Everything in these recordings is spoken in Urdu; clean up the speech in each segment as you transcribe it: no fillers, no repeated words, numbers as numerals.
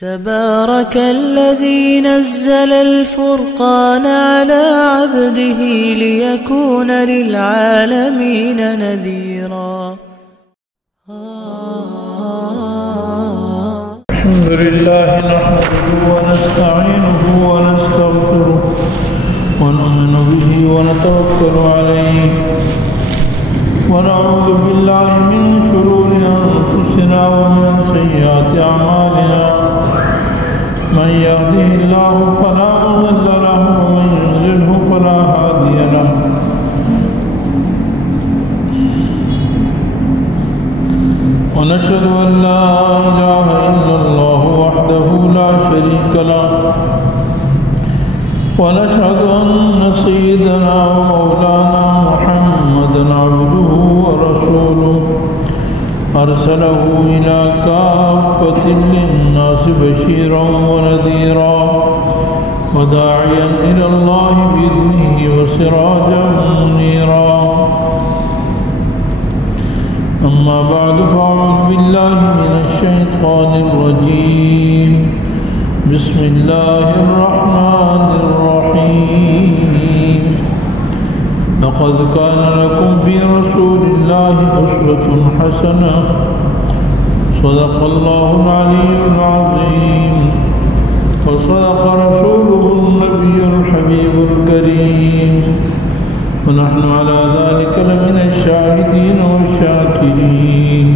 تبارك الذي نزل الفرقان على عبده ليكون للعالمين نذيرا. الحمد لله نحمده ونستعينه ونستغفره ونؤمن به ونتوكل عليه ونعوذ بالله من شرور أنفسنا ومن سيئات أعمالنا من يهده الله فلا مضل له ومن يضلله فلا هادي له ونشهد أن لا إله إلا الله وحده لا شريك له ونشهد أن سيدنا ومولانا محمدا عبده ورسوله أرسله إلى كافة للناس بشيرا ونذيرا وداعيا إلى الله بإذنه وسراجا منيرا. أما بعد فأعوذ بالله من الشيطان الرجيم. بسم الله الرحمن الرحيم. لقد كان لكم في رسول الله أسوة حسنة. صدق الله العلي العظيم وصدق رسوله النبي الحبيب الكريم ونحن على ذلك لمن الشاهدين والشاكرين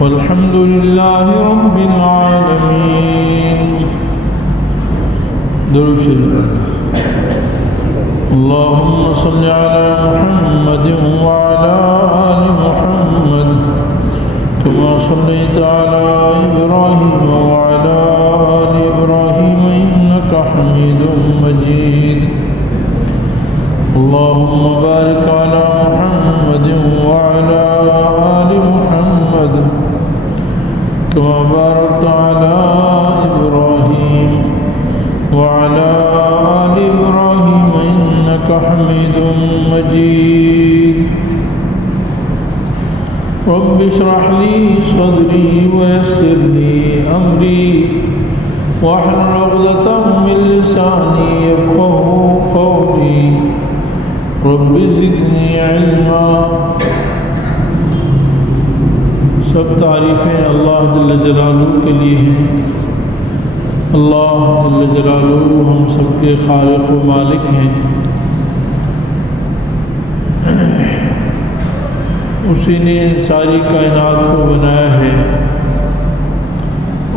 والحمد لله رب العالمين. درود شریف. اللهم صل على محمد وعلى آل محمد كما صليت على إبراهيم وعلى آل إبراهيم إنك حميد مجيد. اللهم بارك على محمد وعلى آل محمد كما باركت على إبراهيم وعلى آل إبراهيم إنك حميد مجيد. رب اشرح لي صدري ويسر لي أمري واحلل عقدة من لساني يفقهوا قولي. رب زدنی علما. سب تعریفیں اللہ جل جلالہ کے لیے ہیں. اللہ جل جلالہ ہم سب کے خالق و مالک ہیں. اسی نے ساری کائنات کو بنایا ہے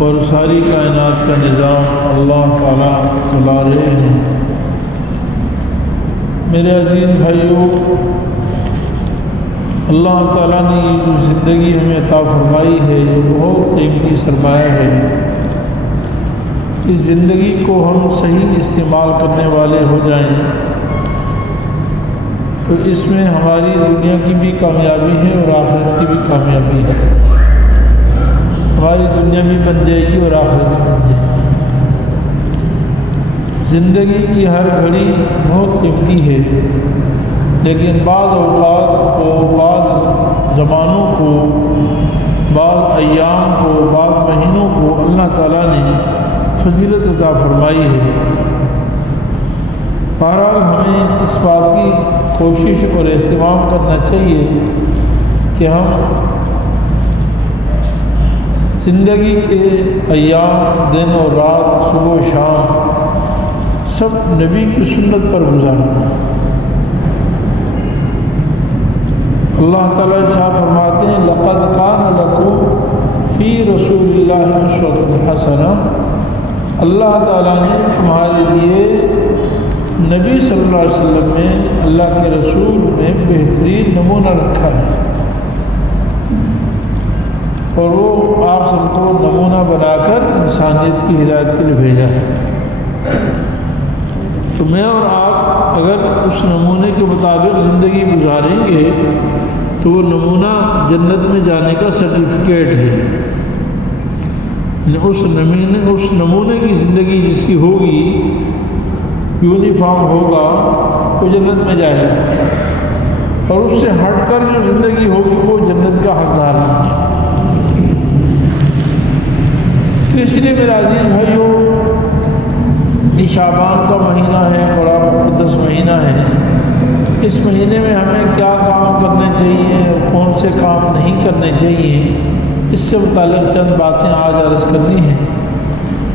اور ساری کائنات کا نظام اللہ تعالیٰ چلا رہے ہیں. میرے عزیز بھائیوں، اللہ تعالیٰ نے یہ جو زندگی ہمیں عطا فرمائی ہے یہ بہت قیمتی سرمایہ ہے. اس زندگی کو ہم صحیح استعمال کرنے والے ہو جائیں تو اس میں ہماری دنیا کی بھی کامیابی ہے اور آخرت کی بھی کامیابی ہے. ہماری دنیا بھی بن جائے گی اور آخرت بھی بن جائے گی. زندگی کی ہر گھڑی بہت قیمتی ہے، لیکن بعض اوقات کو، بعض زمانوں کو، بعض ایام کو، بعض مہینوں کو اللہ تعالیٰ نے فضیلت عطا فرمائی ہے. بہرحال ہمیں اس بات کی کوشش اور اہتمام کرنا چاہیے کہ ہم زندگی کے ایام، دن اور رات، صبح و شام سب نبی کی سنت پر گزارنا. اللہ تعالیٰ ارشاد فرماتے ہیں لقد کان لکم فی رسول اللہ اسوۃ حسنہ. اللہ تعالیٰ نے تمہارے لیے نبی صلی اللہ علیہ وسلم میں، اللہ کے رسول میں بہترین نمونہ رکھا ہے اور وہ آپ سب کو نمونہ بنا کر انسانیت کی ہدایت کے لیے بھیجا ہے. تو میں اور آپ اگر اس نمونے کے مطابق زندگی گزاریں گے تو وہ نمونہ جنت میں جانے کا سرٹیفکیٹ ہے. اس نمونے کی زندگی جس کی ہوگی، یونیفارم ہوگا، وہ جنت میں جائے گا. اور اس سے ہٹ کر جو زندگی ہوگی وہ جنت کا حقدار نہیں ہے. تو اس لیے میرے عزیز بھائیو، یہ شعبان کا مہینہ ہے، بڑا مقدس مہینہ ہے۔ اس مہینے میں ہمیں کیا کام کرنے چاہیے اور کون سے کام نہیں کرنے چاہیے، اس سے متعلق چند باتیں آج عرض کرنی ہیں۔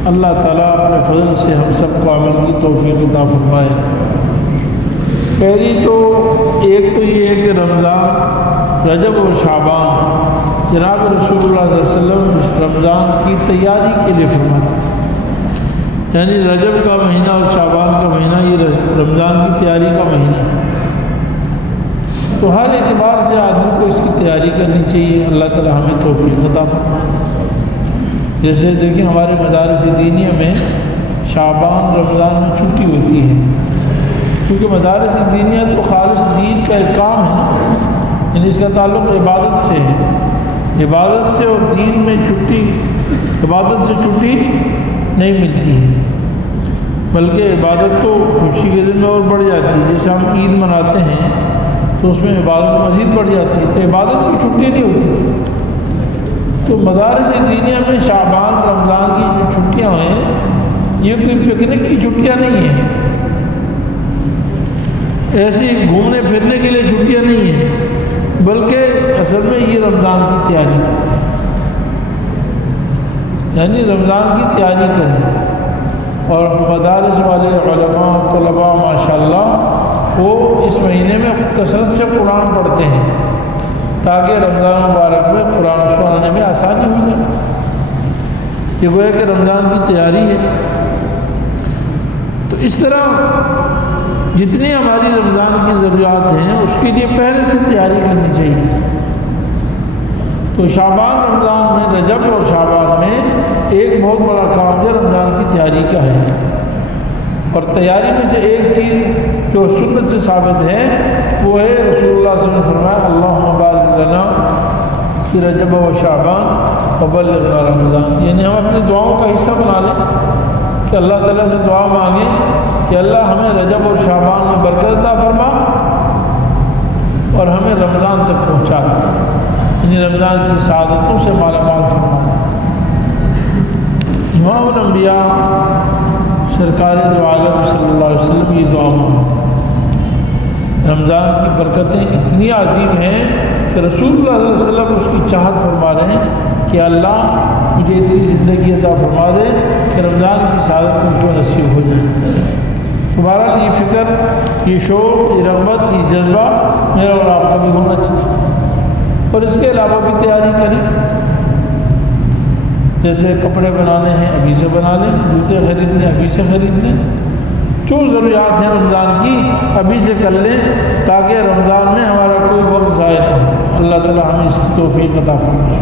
اللہ تعالیٰ اپنے فضل سے ہم سب کو عمل کی توفیق عطا فرمائے۔ پہلی تو ایک تو یہ ہے کہ رمضان، رجب اور شعبان جناب رسول اللہ صلی اللہ علیہ وسلم رمضان کی تیاری کے لیے فرماتے تھے، یعنی رجب کا مہینہ اور شعبان کا مہینہ یہ رمضان کی تیاری کا مہینہ ہے۔ تو ہر اعتبار سے آدمی کو اس کی تیاری کرنی چاہیے۔ اللہ تعالیٰ ہمیں توفیق عطا فرمائے۔ جیسے دیکھیں ہمارے مدارس دینیہ میں شعبان رمضان میں چھٹی ہوتی ہے، کیونکہ مدارس دینیہ تو خالص دین کا ایک کام ہے، یعنی اس کا تعلق عبادت سے ہے۔ عبادت سے اور دین میں چھٹی، عبادت سے چھٹی نہیں ملتی ہے، بلکہ عبادت تو خوشی کے دن میں اور بڑھ جاتی ہے۔ جیسے ہم عید مناتے ہیں تو اس میں عبادت مزید بڑھ جاتی ہے، تو عبادت کی چھٹی نہیں ہوتی۔ تو مدارس دینیہ میں شعبان رمضان کی جو چھٹیاں ہیں، یہ کوئی پکنک کی چھٹیاں نہیں ہیں، ایسی گھومنے پھرنے کے لیے چھٹیاں نہیں ہیں، بلکہ اصل میں یہ رمضان کی تیاری، یعنی رمضان کی تیاری کریں۔ اور مدارس والے علماء طلباء ماشاءاللہ وہ اس مہینے میں کثرت سے قرآن پڑھتے ہیں تاکہ رمضان مبارک میں قرآن سنانے میں آسانی ہو جائے۔ یہ وہ ہے کہ رمضان کی تیاری ہے۔ تو اس طرح جتنی ہماری رمضان کی ضروریات ہیں اس کے لیے پہلے سے تیاری کرنی چاہیے۔ تو شعبان رمضان میں، رجب اور شعبان میں ایک بہت بڑا کام جو رمضان کی تیاری کا ہے، اور تیاری میں سے ایک چیز جو سنت سے ثابت ہے وہ ہے رسول اللہ صلی اللہ علیہ وسلم نے فرمایا اللہم بارک لنا فی رجب و شعبان وبلغنا رمضان، یعنی ہم اپنی دعاؤں کا حصہ بنا لیں کہ اللہ تعالیٰ سے دعا مانگیں کہ اللہ ہمیں رجب اور شعبان میں برکت عطا فرما اور ہمیں رمضان تک پہنچا دے، یعنی رمضان کی سعادتوں سے مالا مال فرما دے۔ امام الانبیاء سرکار دو عالم صلی اللہ علیہ وسلم یہ دعا مانگتے ہیں۔ رمضان کی برکتیں اتنی عظیم ہیں کہ رسول اللہ صلی اللہ علیہ وسلم اس کی چاہت فرما رہے ہیں کہ اللہ مجھے اتنی زندگی عطا فرما دے کہ رمضان کی سعادت مجھ کو نصیب ہو جائے۔ تمہارا یہ فکر، یہ شوق، یہ رغبت، یہ جذبہ میرا اور آپ کا بھی ہونا چاہیے، اور اس کے علاوہ بھی تیاری کریں۔ جیسے کپڑے بنانے ہیں ابھی سے بنا لیں، جوتے خریدنے ابھی سے خرید لیں، جو ضروریات ہیں رمضان کی ابھی سے کر لیں تاکہ رمضان میں ہمارا کوئی وقت ضائع نہ ہو۔ اللہ تعالیٰ ہمیں اس کی توفیق عطا فرمائے۔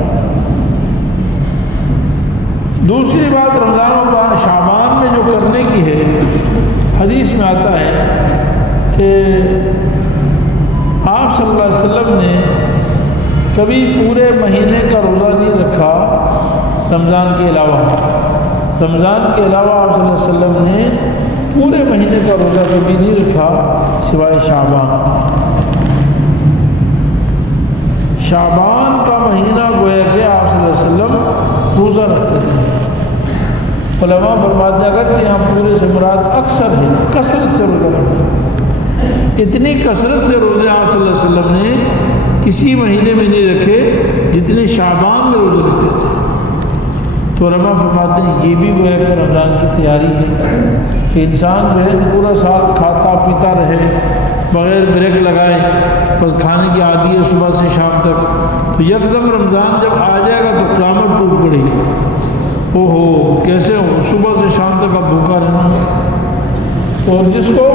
دوسری بات رمضان و شعبان میں جو کرنے کی ہے، حدیث میں آتا ہے کہ آپ صلی اللہ علیہ وسلم نے کبھی پورے مہینے کا روزہ نہیں رکھا رمضان کے علاوہ۔ رمضان کے علاوہ آپ صلی اللہ علیہ وسلم نے پورے مہینے کا روزہ کبھی نہیں رکھا سوائے شعبان۔ شعبان کا مہینہ گویا کہ آپ صلی اللہ علیہ وسلم روزہ رکھتے تھے۔ علماء فرماتے ہیں اگر کہ یہاں پورے سے مراد اکثر ہے، کثرت سے روزہ رکھتے ہیں۔ اتنی کثرت سے روزے آپ صلی اللہ علیہ وسلم نے کسی مہینے میں نہیں رکھے جتنے شعبان میں روزے رکھتے تھے۔ تو علماء فرماتے ہیں یہ بھی گویا کہ رمضان کی تیاری ہے کہ انسان جو ہے پورا سال کھاتا پیتا رہے بغیر بریک لگائے، بس کھانے کی عادی ہے صبح سے شام تک، تو یکدم رمضان جب آ جائے گا تو قیامت ٹوٹ پڑے گی۔ اوہو کیسے ہو صبح سے شام تک اب بھوکا رہنا۔ اور جس کو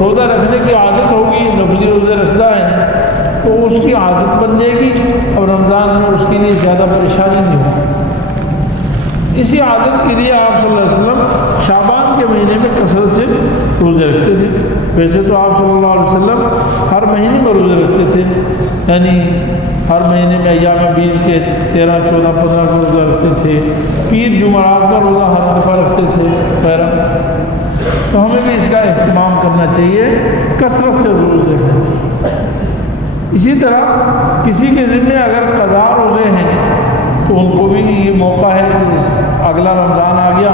روزہ رکھنے کی عادت ہوگی، نفلی روزے رکھتا ہے تو اس کی عادت بن جائے گی، اور رمضان میں اس کے لیے زیادہ پریشانی نہیں ہوگی۔ اسی عادت کے لیے آپ صلی اللہ علیہ وسلم شعبان کے مہینے میں کثرت سے روزے رکھتے تھے۔ ویسے تو آپ صلی اللہ علیہ وسلم ہر مہینے میں روزے رکھتے تھے، یعنی ہر مہینے میں ایام بیچ کے 13، 14، 15 کو روزہ رکھتے تھے، پیر جمعرات کا روزہ ہر دفعہ رکھتے تھے وغیرہ۔ تو ہمیں بھی اس کا اہتمام کرنا چاہیے، کثرت سے روزے رکھنا چاہیے۔ اسی طرح کسی کے ذمہ اگر قضا روزے ہیں تو ان کو بھی یہ موقع ہے کہ اگلا رمضان آ گیا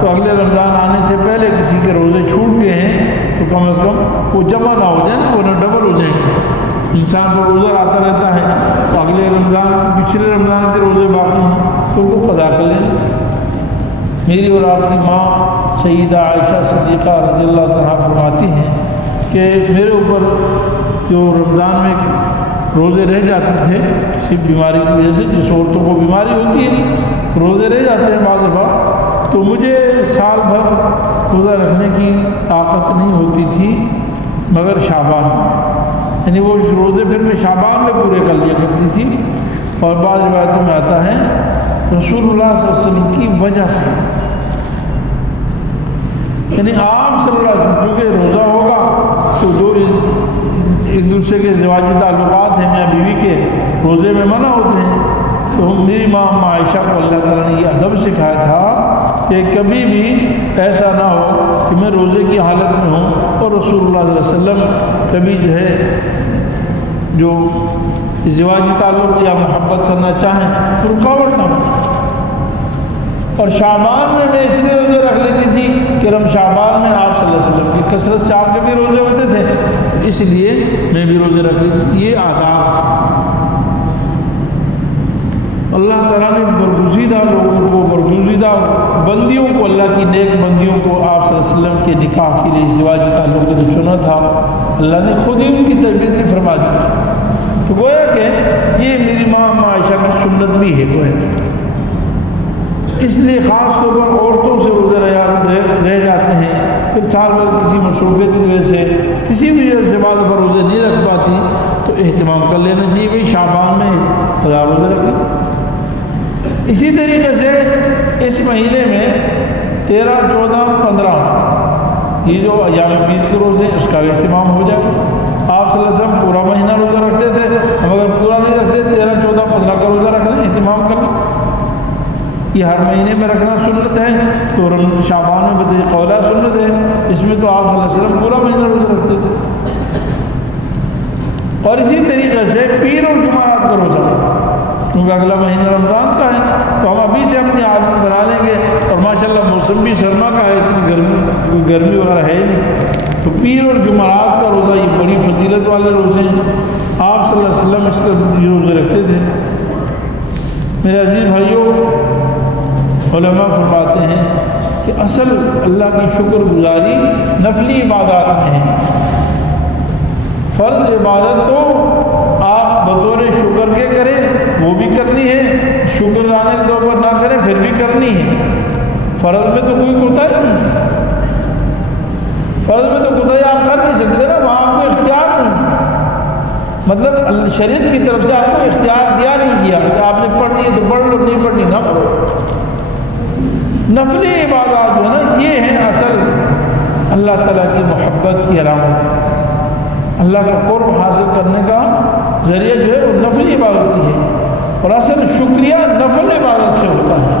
تو اگلے رمضان آنے سے پہلے کسی کے روزے چھوٹ گئے ہیں تو کم از کم وہ جمع نہ ہو جائیں، وہ نہ ڈبل ہو جائیں گے۔ انسان تو روزہ آتا رہتا ہے، تو اگلے رمضان پچھلے رمضان کے روزے باقی ہیں تو ان کو قضا کر لیں۔ میری اور آپ کی ماں سیدہ عائشہ صدیقہ رضی اللہ عنہا فرماتی ہیں کہ میرے اوپر جو رمضان میں روزے رہ جاتے تھے کسی بیماری کی وجہ سے، جس عورتوں کو بیماری ہوتی ہے روزے رہ جاتے ہیں بعض دفعہ، تو مجھے سال بھر روزہ رکھنے کی طاقت نہیں ہوتی تھی مگر شعبان میں، یعنی وہ روزے پھر میں شعبان میں پورے کر لیا کرتی تھی۔ اور بعض روایتوں میں آتا ہے رسول اللہ صلی اللہ علیہ وسلم کی وجہ سے، یعنی آپ صلی اللہ علیہ وسلم چونکہ روزہ ہوگا تو جو ایک دوسرے کے زواجی تعلقات ہیں میاں بیوی کے روزے میں منع ہوتے ہیں، تو میری ماں عائشہ کو اللہ تعالیٰ نے یہ ادب سکھایا تھا کہ کبھی بھی ایسا نہ ہو کہ میں روزے کی حالت میں ہوں اور رسول اللہ صلی اللہ علیہ وسلم کبھی جو ہے جو زواجی تعلق یا محبت کرنا چاہیں تو رکاوٹ نہ ہو۔ اور شعبان میں اس لیے روزے رکھ لیتی تھی کہ شعبان میں آپ صلی اللہ علیہ وسلم کی کثرت سے آپ کے بھی روزے ہوتے تھے، تو اس لیے میں بھی روزے رکھ لیتی تھی۔ یہ آداب تھے۔ اللہ تعالیٰ نے برگزیدہ لوگوں کو، برگزیدہ بندیوں کو، اللہ کی نیک بندیوں کو آپ صلی اللہ علیہ وسلم کے نکاح کے لیے ازدواج تعلق کے لیے چنا تھا۔ اللہ نے خود ہی ان کی تربیت بھی فرما دی، تو گویا کہ یہ میری ماں عائشہ کی سنت بھی ہے گویا۔ اس لیے خاص طور پر عورتوں سے روزے رہ جاتے ہیں، پھر سال بھر کسی مصروفیت کی وجہ سے کسی بھی وجہ سے بعض پر روزے نہیں رکھ پاتی تو اہتمام کر لینا چاہیے بھائی شعبان میں قضا روزے رکھیں۔ اسی طریقے سے اس مہینے میں 13، 14، 15 یہ جو ایام بیس کے روزے اس کا بھی اہتمام ہو جائے۔ آپ صلی اللہ علیہ وسلم پورا مہینہ روزہ رکھتے تھے، ہم اگر پورا نہیں رکھتے 13، 14، 15 کا روزہ رکھ لیں، اہتمام کر لیں۔ یہ ہر مہینے میں رکھنا سنت ہے، تو شعبان میں بطریق قولا سنت ہے، اس میں تو آپ صلی اللہ علیہ وسلم پورا مہینہ روزہ رکھتے تھے۔ اور اسی طریقے سے پیر اور جمعرات کا روزہ، کیونکہ اگلا مہینہ رمضان کا ہے تو ہم ابھی سے اپنی عادت بنا لیں گے، اور ماشاءاللہ موسم بھی سرما کا ہے، اتنی گرمی وغیرہ ہے ہی نہیں، تو پیر اور جمعرات کا روزہ یہ بڑی فضیلت والے روزے ہیں، آپ صلی اللہ علیہ وسلم اس کا روزے رکھتے تھے۔ میرے عزیز بھائیوں، علماء فرماتے ہیں کہ اصل اللہ کی شکر گزاری نفلی عبادات میں ہے۔ فرض عبادت تو آپ بطور شکر کے کریں وہ بھی کرنی ہے، شکر لانے کے طور پر نہ کریں پھر بھی کرنی ہے۔ فرض میں تو کوئی کوتاہی نہیں، فرض میں تو کوتاہی آپ کر نہیں سکتے نا، وہاں آپ کو اختیار نہیں، مطلب شریعت کی طرف سے آپ کو اختیار دیا نہیں گیا کہ آپ نے پڑھنی ہے تو پڑھ لو، نہیں پڑھنی نہ پڑھو۔ نفلی عبادات جو ہے نا یہ ہے اصل اللہ تعالیٰ کی محبت کی علامت، اللہ کا قرب حاصل کرنے کا ذریعہ جو ہے وہ نفلی عبادت ہی ہے، اور اصل شکریہ نفل عبادت سے ہوتا ہے۔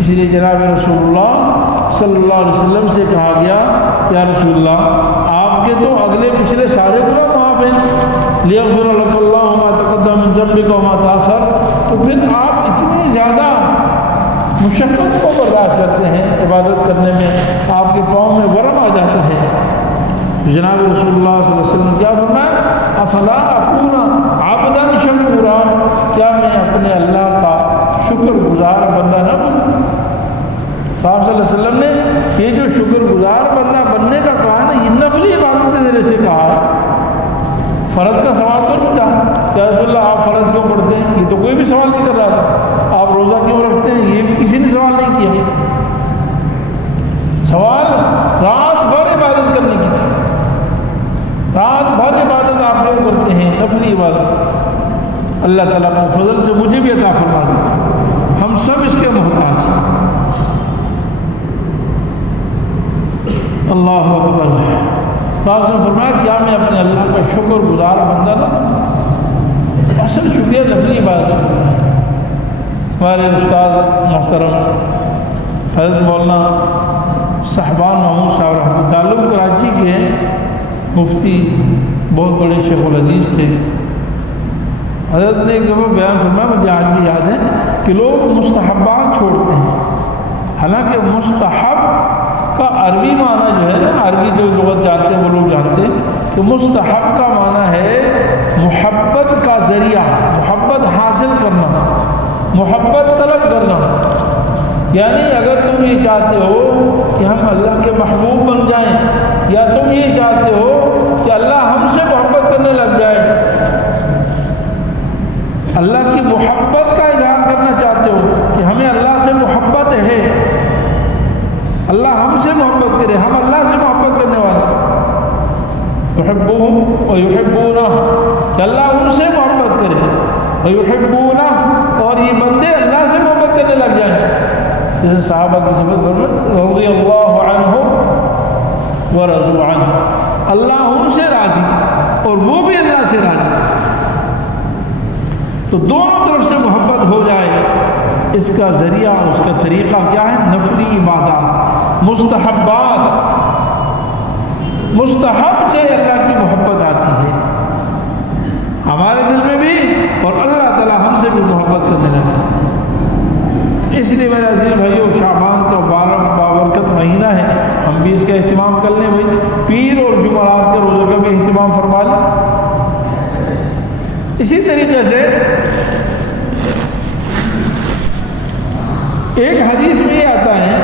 اس لیے جناب رسول اللہ صلی اللہ علیہ وسلم سے کہا گیا کہ یا رسول اللہ آپ کے تو اگلے پچھلے سارے گناہ معاف ہیں، لیغفر لک اللہ ما تقدم من ذنبک وما تاخر، تو پھر آپ اتنی زیادہ مشقت کو برداشت کرتے ہیں عبادت کرنے میں، آپ کے پاؤں میں ورم آ جاتا ہے۔ جناب رسول اللہ صلی اللہ علیہ وسلم کیا فرمایا، افلا اکون عبدا شکورا، کیا میں اپنے اللہ کا شکر گزار بندہ نہ بنوں؟ آپ صلی اللہ علیہ وسلم نے یہ جو شکر گزار بندہ بننے کا کہا نا، یہ نفلی عبادت کے ذریعے سے کہا ہے، فرض کا سوال تو نہیں تھا کہ رسول اللہ آپ فرض کیوں پڑھتے ہیں، یہ تو کوئی بھی سوال نہیں کر رہا تھا، آپ روزہ کیوں رکھتے ہیں یہ بھی کسی نے سوال نہیں کیا، سوال رات بھر عبادت کرنے کی تھی، رات بھر عبادت آپ لوگ کرتے ہیں نفلی عبادت، اللہ تعالیٰ کے فضل سے مجھے بھی عطا فرما دے، ہم سب اس کے محتاج ہیں۔ اللہ اکبر۔ بعض نے فرمایا کیا میں اپنے اللہ کا شکر گزار بندہ نہ؟ اصل شکریہ نفلی عبادت سے کرنا ہے۔ ہمارے استاد محترم حضرت مولانا صاحبان محمود صاحب رحمۃ دارالعلوم کراچی کے مفتی، بہت بڑے شیخ الحدیث تھے، حضرت نے ایک دفعہ بیان فرمایا، مجھے آج بھی یاد ہے، کہ لوگ مستحبات چھوڑتے ہیں، حالانکہ مستحب کا عربی معنی جو ہے نا، عربی جو لغت جانتے ہیں وہ لوگ جانتے ہیں کہ مستحب کا معنی ہے محبت کا ذریعہ، محبت حاصل کرنا، محبت طلب کرنا۔ یعنی اگر تم یہ چاہتے ہو کہ ہم اللہ کے محبوب بن جائیں، یا تم یہ چاہتے ہو کہ اللہ ہم سے محبت کرنے لگ جائے، اللہ کی محبت کا اظہار کرنا چاہتے ہو کہ ہمیں اللہ سے محبت ہے، اللہ ہم سے محبت کرے، ہم اللہ سے محبت کرنے والے، یحبوہم ویحبونہ، کہ اللہ ان سے محبت کرے، ویحبونہ، اور یہ بندے اللہ سے محبت کرنے لگ جائیں، جیسے صحابہ کی صفت فرمائے رضی اللہ عنہم ورضوا عنہ، اللہ ان سے راضی اور وہ بھی اللہ سے راضی۔ تو دونوں طرف سے محبت ہو جائے، اس کا ذریعہ، اس کا طریقہ کیا ہے؟ نفلی عبادات، مستحبات، مستحب سے اللہ کی محبت آتی ہے ہمارے دل میں بھی، اور اللہ تعالیٰ ہم سے بھی محبت کرنے لگتا ہے۔ اس لیے میرے عزیز بھائیو، شعبان کا بابرکت مہینہ ہے، ہم بھی اس کا اہتمام کر لیں بھائی، پیر اور جمعرات کے روزوں کا بھی اہتمام فرما لیں۔ اسی طریقے سے ایک حدیث میں یہ آتا ہے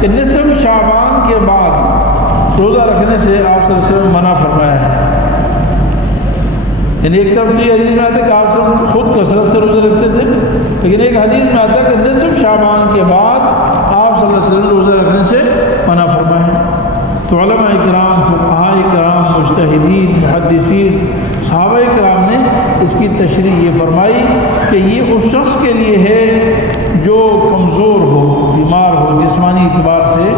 کہ نصف شعبان کے بعد روزہ رکھنے سے آپ صلی اللہ علیہ وسلم منع فرمایا ہے۔ یعنی ایک طرف یہ حدیث میں آتا ہے کہ آپ سب خود کثرت سے روزہ رکھتے تھے، لیکن ایک حدیث میں آتا ہے کہ نصف شعبان کے بعد آپ صلی اللہ علیہ وسلم روزہ رکھنے سے منع فرمایا۔ تو علماء کرام، فقہاء کرام، مجتہدین، محدثین، صحابہ کرام نے اس کی تشریح یہ فرمائی کہ یہ اس شخص کے لیے ہے جو کمزور ہو، بیمار ہو جسمانی اعتبار سے،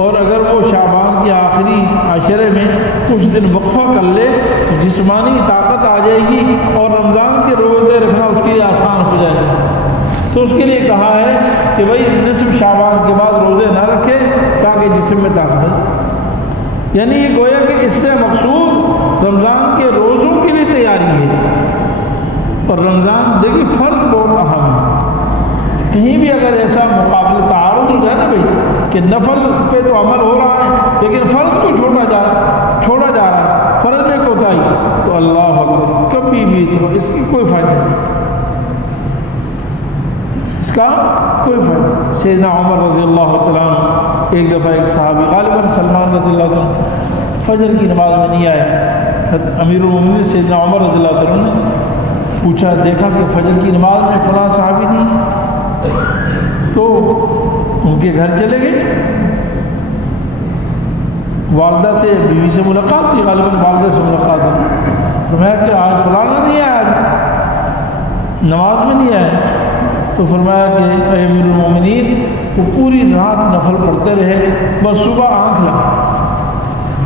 اور اگر وہ شعبان کے آخری عشرے میں کچھ دن وقفہ کر لے تو جسمانی طاقت آ جائے گی اور رمضان کے روزے رکھنا اس کے لیے آسان ہو جائے گا۔ تو اس کے لیے کہا ہے کہ بھائی نصف شعبان کے بعد روزے نہ رکھے تاکہ جسم میں طاقت ہے۔ یعنی یہ گویا کہ اس سے مقصود رمضان کے روزوں کے لیے تیاری ہے، اور رمضان دیکھیے فرض بہت اہم ہے۔ کہیں بھی اگر ایسا مقابل تعارض ہو جائے نا بھائی کہ نفل پہ تو عمل ہو رہا ہے لیکن فرض کو چھوڑا جا رہا ہے، فرض میں کوتاہی، تو اللہ اکبر، کبھی بھی تو اس کی کوئی فائدہ نہیں، اس کا کوئی فائدہ نہیں۔ سیدنا عمر رضی اللہ تعالیٰ عنہ ایک دفعہ ایک صحابی، غالباً سلمان رضی اللہ تعالیٰ عنہ، فجر کی نماز میں نہیں آئے، امیر المومنین سیدنا عمر رضی اللہ تعالیٰ عنہ نے پوچھا، دیکھا کہ فجر کی نماز میں فلاں صحابی نہیں، تو ان کے گھر چلے گئے، والدہ سے، بیوی سے ملاقات کی، غالباً والدہ سے ملاقات ہوئی، فرمایا کہ آج فلانا نہیں آیا، آج نماز میں نہیں آیا، تو فرمایا کہ اے امیر المومنین، وہ پوری رات نفل پڑھتے رہے، بس صبح آنکھ لگا،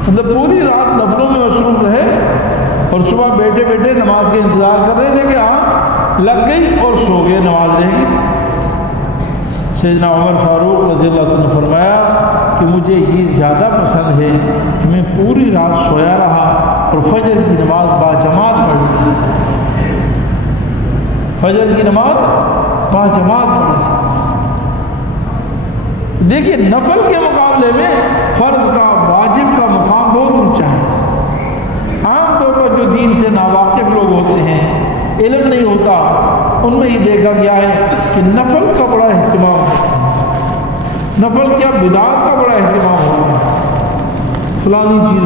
مطلب پوری رات نفلوں میں مصروف رہے، اور صبح بیٹھے بیٹھے نماز کے انتظار کر رہے تھے کہ آنکھ لگ گئی اور سو گئے، نماز رہ گئی۔ سیدنا عمر فاروق رضی اللہ عنہ نے فرمایا کہ مجھے یہ زیادہ پسند ہے کہ میں پوری رات سویا رہا اور فجر کی نماز باجماعت پڑھی، فجر کی نماز باجماعت پڑھی۔ دیکھیے نفل کے مقابلے میں فرض کا، واجب کا مقام بہت اونچا ہے۔ عام طور پر جو دین سے ناواقف لوگ ہوتے ہیں، علم نہیں ہوتا، ان میں یہ دیکھا گیا ہے کہ نفل کا بڑا اہتمام ہے، نفل کیا بدعات کا بڑا اہتمام ہوتا ہے، فلانی چیز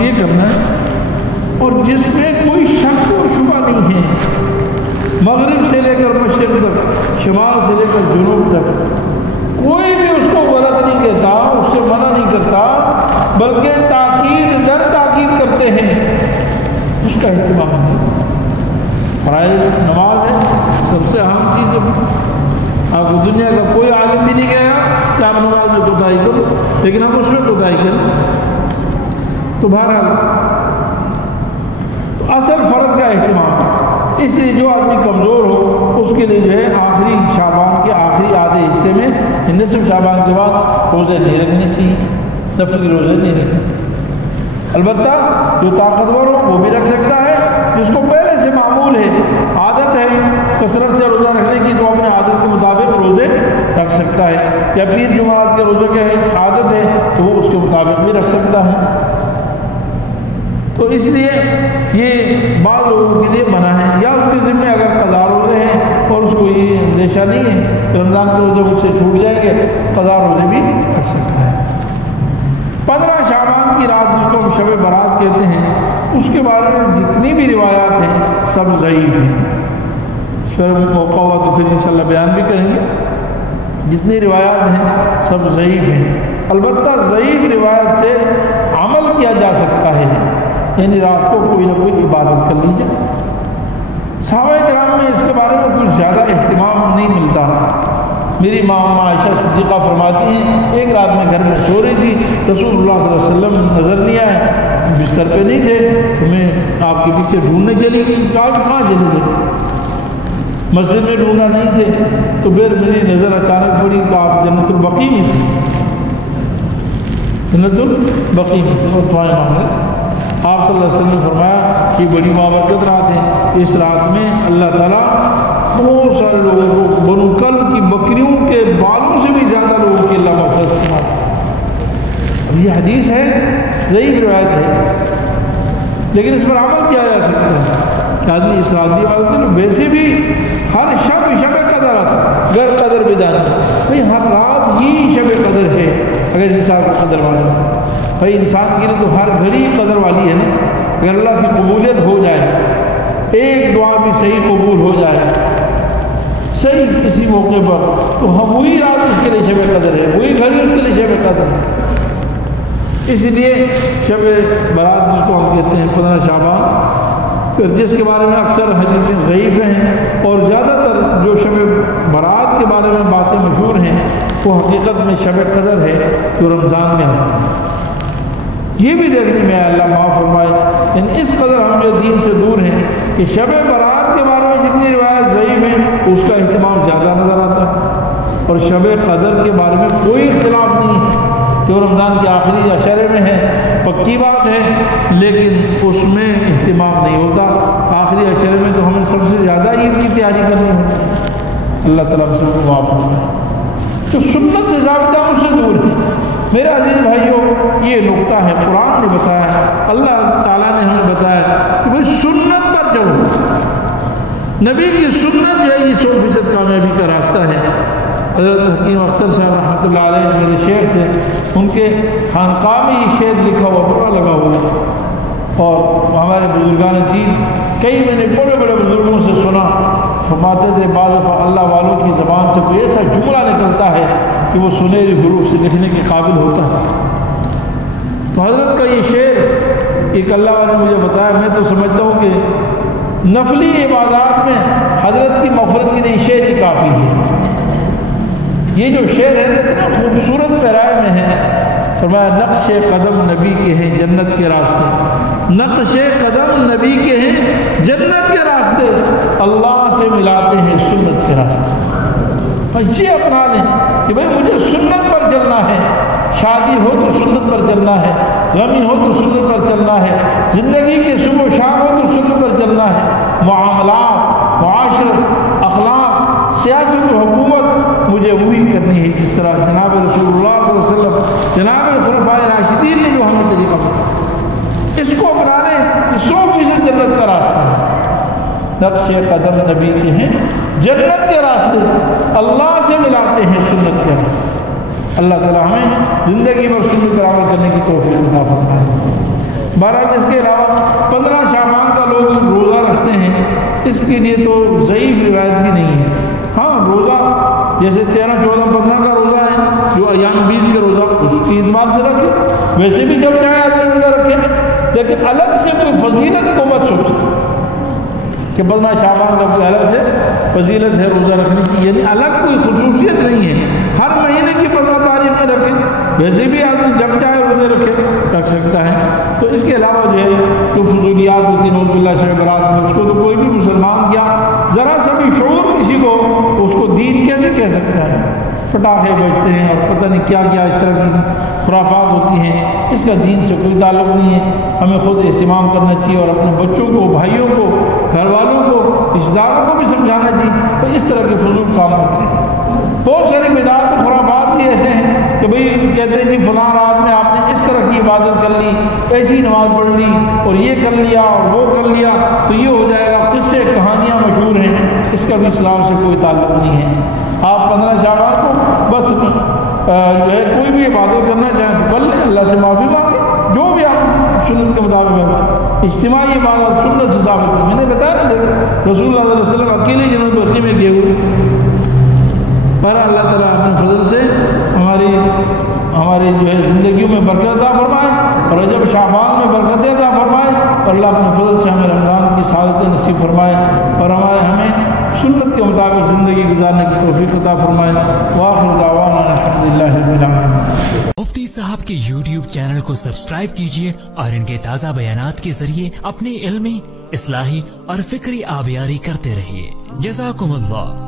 یہ کرنا ہے، اور جس میں کوئی شک اور شبہ نہیں ہے، مغرب سے لے کر مشرق تک، شمال سے لے کر جنوب تک، کوئی بھی اس کو غلط نہیں کہتا، اس سے منع نہیں کرتا، بلکہ تاکید در تاکید کرتے ہیں، اس کا اہتمام ہے۔ فرائض نماز ہے، سب سے اہم چیز ہے، آپ کو دنیا کا کوئی عالم بھی نہیں کہے گا کہ آپ نماز میں کوتاہی کرو، لیکن ہم اس میں کوتاہی کریں۔ تو بہرحال تو اصل فرض کا اہتمام ہے، اس لیے جو آدمی کمزور ہو اس کے لیے جو ہے آخری شعبان کے آخری آدھے حصے میں، نصف شعبان کے بعد روزے نہیں رکھنے چاہیے، نفلی روزے نہیں رکھنے۔ البتہ جو طاقتور ہو وہ بھی رکھ سکتا ہے، جس کو پہلے سے معمول ہے، عادت کثرت سے روزہ رکھنے کی تو اپنے عادت کے مطابق روزے رکھ سکتا ہے، یا پیر جمعرات کے روزے کی عادت ہے تو وہ اس کے مطابق بھی رکھ سکتا ہے۔ تو اس لیے یہ بعض لوگوں کے لیے منع ہے، یا اس کے ذمہ اگر قضا روزے ہیں اور اس کو یہ اندیشہ نہیں ہے کہ رمضان کے روزے مجھ سے چھوٹ جائیں گے، قضا روزے بھی رکھ سکتا ہے۔ 15 شعبان کی رات جس کو ہم شب برات کہتے ہیں، اس کے بارے میں جتنی بھی روایات ہیں سب ضعیف ہیں۔ پھر موقع ہوا تو پھر انشاءاللہ بیان بھی کریں گے۔ جتنی روایات ہیں سب ضعیف ہیں، البتہ ضعیف روایت سے عمل کیا جا سکتا ہے، یعنی رات کو کوئی نہ کوئی عبادت کر لی جائے۔ صحابہ کرام میں اس کے بارے میں کچھ زیادہ اہتمام نہیں ملتا۔ میری ماں عائشہ صدیقہ فرماتی ہیں ایک رات میں گھر میں سو رہی تھی، رسول اللہ صلی اللہ علیہ وسلم نظر نہیں آئے، بستر پہ نہیں تھے، تو میں آپ کے پیچھے ڈھونڈنے چلی گئی، کہاں چلے گئے؟ مسجد میں ڈھونڈا نہیں تھے، تو پھر میری نظر اچانک پڑی کہ آپ جنت البقیع میں تھے، جنت البقیع میں تھے اور دعائیں مانگ رہے تھے۔ آپ صلی اللہ علیہ وسلم نے فرمایا کہ بڑی بابرکت رات ہے، اس رات میں اللہ تعالیٰ بہت سارے لوگوں کو بنو کلب کی بکریوں کے بالوں سے بھی زیادہ لوگوں کی اللہ مغفرت فرماتا ہے۔ اب یہ حدیث ہے، ضعیف روایت ہے، لیکن اس پر عمل کیا جا سکتا ہے کہ آدمی اس رات کی عبادت کرے۔ ویسے بھی ہر شب قدر گر قدر بدانا، بھائی ہر رات ہی شب قدر ہے اگر انسان کو قدر معلوم ہے۔ بھائی انسان کے لیے تو ہر گھڑی قدر والی ہے نا، اگر اللہ کی قبولیت ہو جائے، ایک دعا بھی صحیح قبول ہو جائے صحیح کسی موقع پر، تو ہم وہی رات اس کے لیے شب قدر ہے، وہی گھڑی اس کے لیے شب قدر ہے۔ اس لیے شب برات جس کو ہم کہتے ہیں 15 شعبان، جس کے بارے میں اکثر حدیثیں ضعیف ہیں اور زیادہ تر جو شب برات کے بارے میں باتیں مشہور ہیں وہ حقیقت میں شب قدر ہے جو رمضان میں ہوتی ہے۔ یہ بھی دیکھنے میں اللہ معاف فرمائے، ان اس قدر ہم جو دین سے دور ہیں کہ شب برات کے بارے میں جتنی روایت ضعیف ہیں اس کا اہتمام زیادہ نظر آتا ہے، اور شب قدر کے بارے میں کوئی اختلاف نہیں ہے کہ وہ رمضان کے آخری عشرے میں ہے، پکی بات ہے، لیکن اس میں اہتمام نہیں ہوتا۔ آخری عشرے میں تو ہمیں سب سے زیادہ عید کی تیاری کرنی ہوتی ہے۔ اللہ تعالیٰ ہم سب کو معاف فرمائے۔ تو سنت سے ضابطہ اس سے دور ہے۔ میرے عزیز بھائیوں، یہ نقطہ ہے، قرآن نے بتایا، اللہ تعالیٰ نے ہمیں بتایا کہ بھائی سنت پر چلو۔ نبی کی سنت جو ہے یہ 100% کامیابی کا راستہ ہے۔ حضرت حکیم اختر صاحب رحمۃ اللہ علیہ میرے شیخ تھے، ان کے خانقاہ میں یہ شعر لکھا ہوا پورا لگا ہوا ہے، اور ہمارے بزرگان دین کئی میں نے بڑے بڑے بزرگوں سے سنا، فرماتے تھے بعض دفعہ اللہ والوں کی زبان سے کوئی ایسا جملہ نکلتا ہے کہ وہ سنہری حروف سے لکھنے کے قابل ہوتا ہے۔ تو حضرت کا یہ شعر ایک اللہ والے نے مجھے بتایا، میں تو سمجھتا ہوں کہ نفلی عبادات میں حضرت کی مغفرت کے لیے شعر ہی کافی ہے۔ یہ جو شعر ہے اتنا خوبصورت پیرائے میں ہے، فرمایا نقش قدم نبی کے ہیں جنت کے راستے، نقش قدم نبی کے ہیں جنت کے راستے، اللہ سے ملاتے ہیں سنت کے راستے۔ یہ اپنا لیں کہ بھائی مجھے سنت پر چلنا ہے، شادی ہو تو سنت پر چلنا ہے، غمی ہو تو سنت پر چلنا ہے، زندگی کے صبح و شام ہو تو سنت پر چلنا ہے، معاملات، معاشرت، اخلاق، سیاست و حکومت مجھے وہی کرنی ہے جس طرح جناب رسول اللہ صلی اللہ علیہ وسلم، جناب خلفائے راشدین نے جو ہمیں طریقہ بتایا، اس کو اپنا لیں، 100% جنت کا راستہ ہے۔ نقش قدم نبی کے ہیں جنت کے راستے، اللہ سے ملاتے ہیں سنت کے راستے۔ اللہ تعالیٰ ہمیں زندگی پر سنت پر عمل کرنے کی توفیق عطا فرمائے۔ بہرحال اس کے علاوہ 15 شعبان کا لوگ روزہ رکھتے ہیں، اس کے لیے تو ضعیف روایت بھی نہیں ہے۔ ہاں روزہ جیسے 13، 14، 15 کا روزہ ہے جو ایام 20 کا روزہ، اس کی اعتبار سے رکھے، ویسے بھی جب چاہے آدمی روزہ رکھے، لیکن الگ سے کوئی فضیلت کو مت سوچے کہ 15 شعبان کا کوئی الگ سے فضیلت ہے روزہ رکھنے کی، یعنی الگ کوئی خصوصیت نہیں ہے، ہر مہینے کی 15 تاریخ میں رکھیں، ویسے بھی آدمی جب چاہے روزے رکھ سکتا ہے۔ تو اس کے علاوہ جو ہے تو فضولیات ہوتی ہیں باللہ شب برات میں، اس کو تو کوئی بھی مسلمان کیا ذرا سا بھی شعور کسی کو، اس کو دین کیسے کہہ سکتا ہے؟ پٹاخے بجتے ہیں اور پتہ نہیں کیا کیا اس طرح کی خرافات ہوتی ہیں، اس کا دین سے کوئی تعلق نہیں ہے۔ ہمیں خود اہتمام کرنا چاہیے اور اپنے بچوں کو، بھائیوں کو، گھر والوں کو، رشتہ داروں کو بھی سمجھانا چاہیے کہ اس طرح کے فضول کام ہوتے ہیں۔ بہت ساری بدعات و خرافات بھی ایسے ہیں کہ بھئی کہتے ہیں جی فلاں رات میں آپ نے اس طرح کی عبادت کر لی، ایسی نماز پڑھ لی اور یہ کر لیا اور وہ کر لیا تو یہ ہو جائے گا۔ قصے کہانیاں مشہور ہیں، اس کا بھی اسلام سے کوئی تعلق نہیں ہے۔ آپ 15 شعبان کو بس جو ہے کوئی بھی عبادت کرنا چاہیں تو کر لیں، اللہ سے معافی مانگیں، جو بھی آپ سنت کے مطابق ہے۔ اجتماعی عبادت سنت سے ثابت ہے، میں نے بتایا نا، دیکھو رسول اللہ صلی اللہ علیہ وسلم اکیلے جنت بخشی میں گئے ہوئے۔ پر اللہ تعالیٰ اپنے فضل سے ہماری جو ہے زندگیوں میں برکت عطا فرمائے اور رجب شعبان میں برکت عطا فرمائے اور اللہ اپنے فضل سے ہمیں رمضان کی سعادت نصیب فرمائے اور ہمیں سنت کے مطابق زندگی گزارنے کی توفیق عطا فرمائے۔ وآخر دعوانا الحمدللہ رب العالمین۔ مفتی صاحب کے یوٹیوب چینل کو سبسکرائب کیجئے اور ان کے تازہ بیانات کے ذریعے اپنی علمی، اصلاحی اور فکری آبیاری کرتے رہیے۔ جزاکم اللہ۔